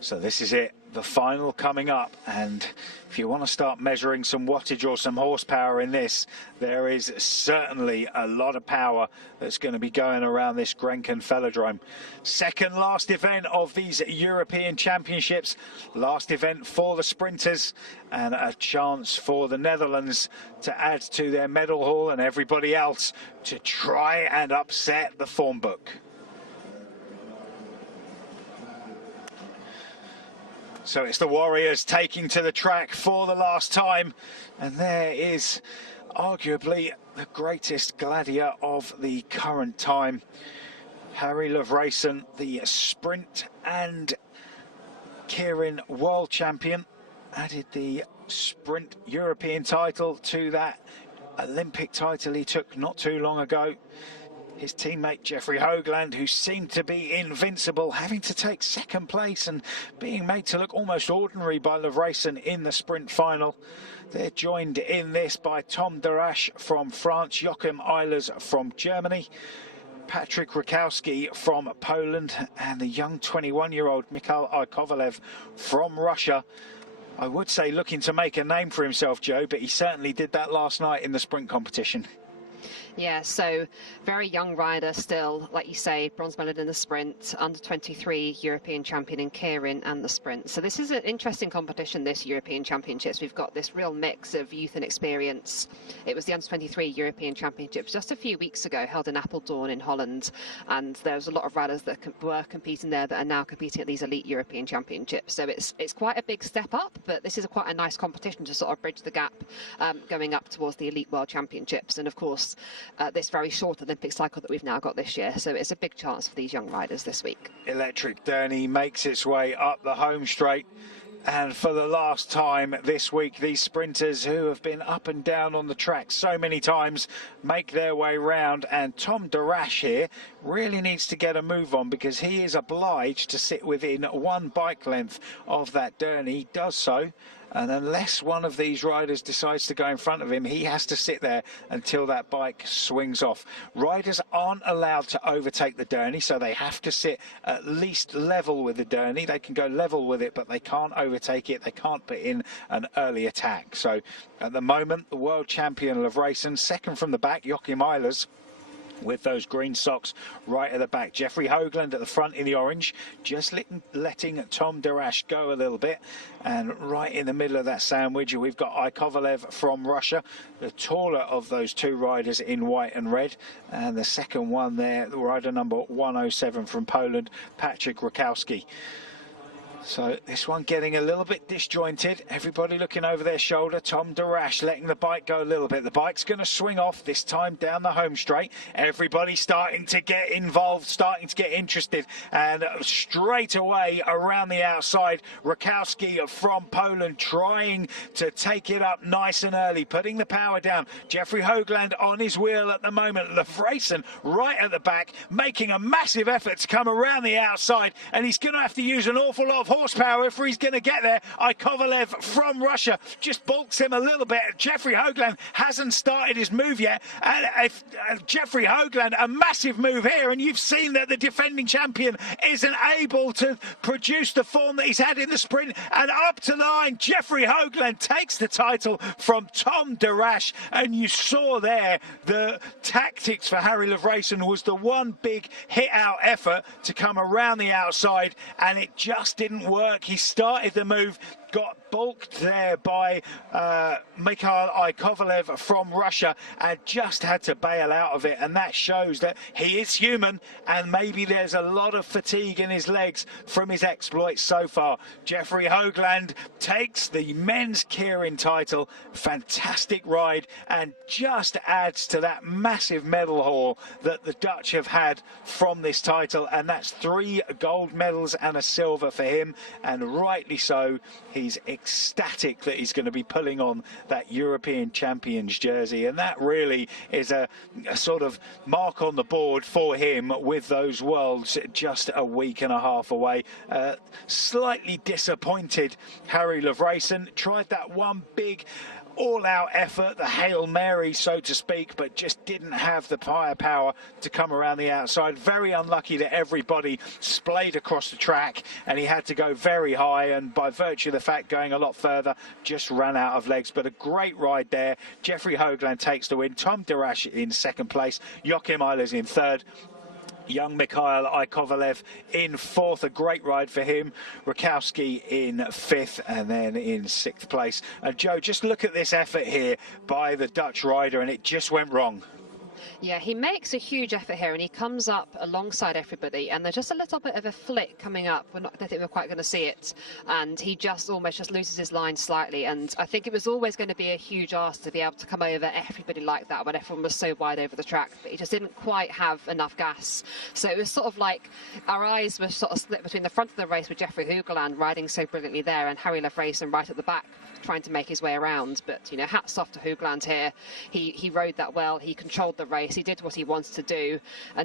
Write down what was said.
So this is it, the final coming up, and if you want to start measuring some wattage or some horsepower in this, there is certainly a lot of power that's going to be going around this Grenchen velodrome. Second last event of these European Championships, last event for the sprinters, and a chance for the Netherlands to add to their medal haul and everybody else to try and upset the form book. So it's the Warriors taking to the track for the last time, and there is arguably the greatest gladiator of the current time, Harry Lovrason, the sprint and Keirin world champion, added the sprint European title to that Olympic title he took not too long ago. His teammate Jeffrey Hoagland, who seemed to be invincible, having to take second place and being made to look almost ordinary by Lovrason in the sprint final. They're joined in this by Tom Darash from France, Joachim Eilers from Germany, Patrick Rakowski from Poland, and the young 21-year-old Mikhail Kovalev from Russia. I would say looking to make a name for himself, Joe, but he certainly did that last night in the sprint competition. Yeah, so very young rider still, like you say, bronze medal in the sprint, under 23 European champion in Keirin and the sprint. So this is an interesting competition, this European Championships. We've got this real mix of youth and experience. It was the under 23 European Championships just a few weeks ago, held in Apeldoorn in Holland. And there was a lot of riders that were competing there that are now competing at these elite European Championships. So it's quite a big step up, but this is quite a nice competition to sort of bridge the gap going up towards the elite world championships. And of course, this very short Olympic cycle that we've now got this year. So it's a big chance for these young riders this week. Electric Derny makes its way up the home straight. And for the last time this week, these sprinters who have been up and down on the track so many times make their way round. And Tom Darash here really needs to get a move on, because he is obliged to sit within one bike length of that Derny. He does so. And unless one of these riders decides to go in front of him, he has to sit there until that bike swings off. Riders aren't allowed to overtake the Derny, so they have to sit at least level with the Derny. They can go level with it, but they can't overtake it. They can't put in an early attack. So at the moment, the world champion Lovrason, second from the back, Joachim Eilers, with those green socks right at the back. Jeffrey Hoagland at the front in the orange, just letting Tom Darash go a little bit. And right in the middle of that sandwich, we've got Kovalev from Russia, the taller of those two riders in white and red. And the second one there, the rider number 107 from Poland, Patrick Rakowski. So this one getting a little bit disjointed. Everybody looking over their shoulder. Tom Darash letting the bike go a little bit. The bike's going to swing off, this time down the home straight. Everybody starting to get involved, starting to get interested. And straight away around the outside, Rakowski from Poland trying to take it up nice and early, putting the power down. Jeffrey Hoagland on his wheel at the moment. Lovrason right at the back, making a massive effort to come around the outside. And he's going to have to use an awful lot of horsepower if he's going to get there. Kovalev from Russia just bulks him a little bit. Jeffrey Hoagland hasn't started his move yet, and Jeffrey Hoagland, a massive move here, and you've seen that the defending champion isn't able to produce the form that he's had in the sprint. And up to the line, Jeffrey Hoagland takes the title from Tom Darash, and you saw there the tactics for Harry Lovrason was the one big hit out effort to come around the outside, and it just didn't work. He started the move, got bulked there by Mikhail Kovalev from Russia, and just had to bail out of it. And that shows that he is human, and maybe there's a lot of fatigue in his legs from his exploits so far. Jeffrey Hoagland takes the men's Keirin title. Fantastic ride, and just adds to that massive medal haul that the Dutch have had from this title. And that's 3 gold medals and a silver for him, and rightly so. He's ecstatic that he's going to be pulling on that European Champions jersey, and that really is a sort of mark on the board for him, with those Worlds just a week and a half away. Slightly disappointed Harry Lovrason tried that one big all-out effort, the Hail Mary, so to speak, but just didn't have the firepower to come around the outside. Very unlucky that everybody splayed across the track, and he had to go very high, and by virtue of the fact going a lot further, just ran out of legs. But a great ride there. Jeffrey Hoagland takes the win. Tom Durash in second place. Joachim Eilers in third. Young Mikhail Ikovalev in fourth, a great ride for him. Rakowski in fifth, and then in sixth place. And Joe, just look at this effort here by the Dutch rider, and it just went wrong. Yeah, he makes a huge effort here, and he comes up alongside everybody, and there's just a little bit of a flick coming up. I don't think we're quite going to see it, and he just almost loses his line slightly. And I think it was always going to be a huge ask to be able to come over everybody like that when everyone was so wide over the track, but he just didn't quite have enough gas. So it was sort of like our eyes were sort of split between the front of the race with Jeffrey Hoogland riding so brilliantly there, and Harry Lefrayson right at the back trying to make his way around. But, you know, hats off to Hoogland here. He rode that well. He controlled the race. He did what he wanted to do. And